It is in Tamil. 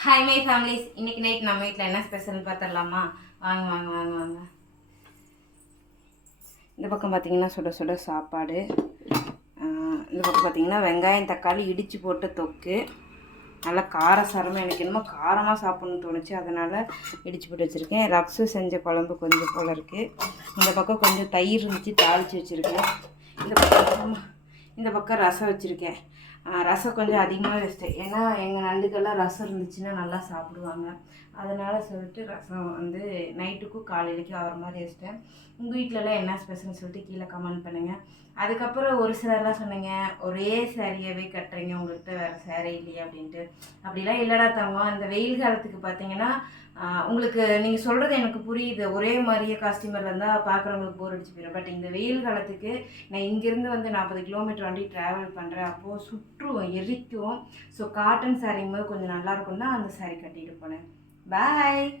ஹாய் மை ஃபேமிலிஸ், இன்னைக்கு நைட் நம்ம வீட்டில் என்ன ஸ்பெஷல்னு பார்த்துடலாமா? வாங்க வாங்க வாங்க வாங்க. இந்த பக்கம் பார்த்தீங்கன்னா சுட சுட சாப்பாடு. இந்த பக்கம் பார்த்தீங்கன்னா வெங்காயம் தக்காளி இடித்து போட்டு தொக்கு. நல்லா காரசாரமாக, எனக்கு என்னமோ காரமாக சாப்பிட்ணுன்னு தோணுச்சு, அதனால் இடித்து போட்டு வச்சுருக்கேன். ரக்ஸு செஞ்ச குழம்பு கொஞ்சம் போல் இருக்குது. இந்த பக்கம் கொஞ்சம் தயிர் இருந்துச்சு, தாளித்து வச்சுருக்கேன். இந்த பக்கம் ரசம் வச்சுருக்கேன். ரசம் கொஞ்சம் அதிகமாக வச்சிட்டேன், ஏன்னா எங்கள் நண்டுக்கெல்லாம் ரசம் இருந்துச்சுன்னா நல்லா சாப்பிடுவாங்க. அதனால் சொல்லிட்டு ரசம் வந்து நைட்டுக்கும் காலையிலைக்கும் ஆகிற மாதிரி வச்சிட்டேன். உங்கள் வீட்டிலலாம் என்ன ஸ்பெஷல்னு சொல்லிட்டு கீழே கமெண்ட் பண்ணுங்கள். அதுக்கப்புறம் ஒரு சிலர்லாம் சொன்னீங்க, ஒரே சாரியாகவே கட்டுறீங்க, உங்கள்கிட்ட வேறு சேரீ இல்லையா அப்படின்ட்டு. அப்படிலாம் இல்லைடா தங்கம், இந்த வெயில் காலத்துக்கு பார்த்தீங்கன்னா உங்களுக்கு நீங்கள் சொல்கிறது எனக்கு புரியுது, ஒரே மாதிரியே காஸ்டியூமர் இருந்தால் பார்க்குறவங்களுக்கு போர் அடிச்சு போயிடும். பட் இந்த வெயில் காலத்துக்கு நான் இங்கேருந்து வந்து 40 கிலோமீட்டர் வண்டி ட்ராவல் பண்ணுறேன், அப்போது சுற்றும் எரிக்கும். ஸோ காட்டன் சாரீ போது கொஞ்சம் நல்லாயிருக்கும் தான் அந்த சாரீ கட்டிட்டு போனேன். பாய்.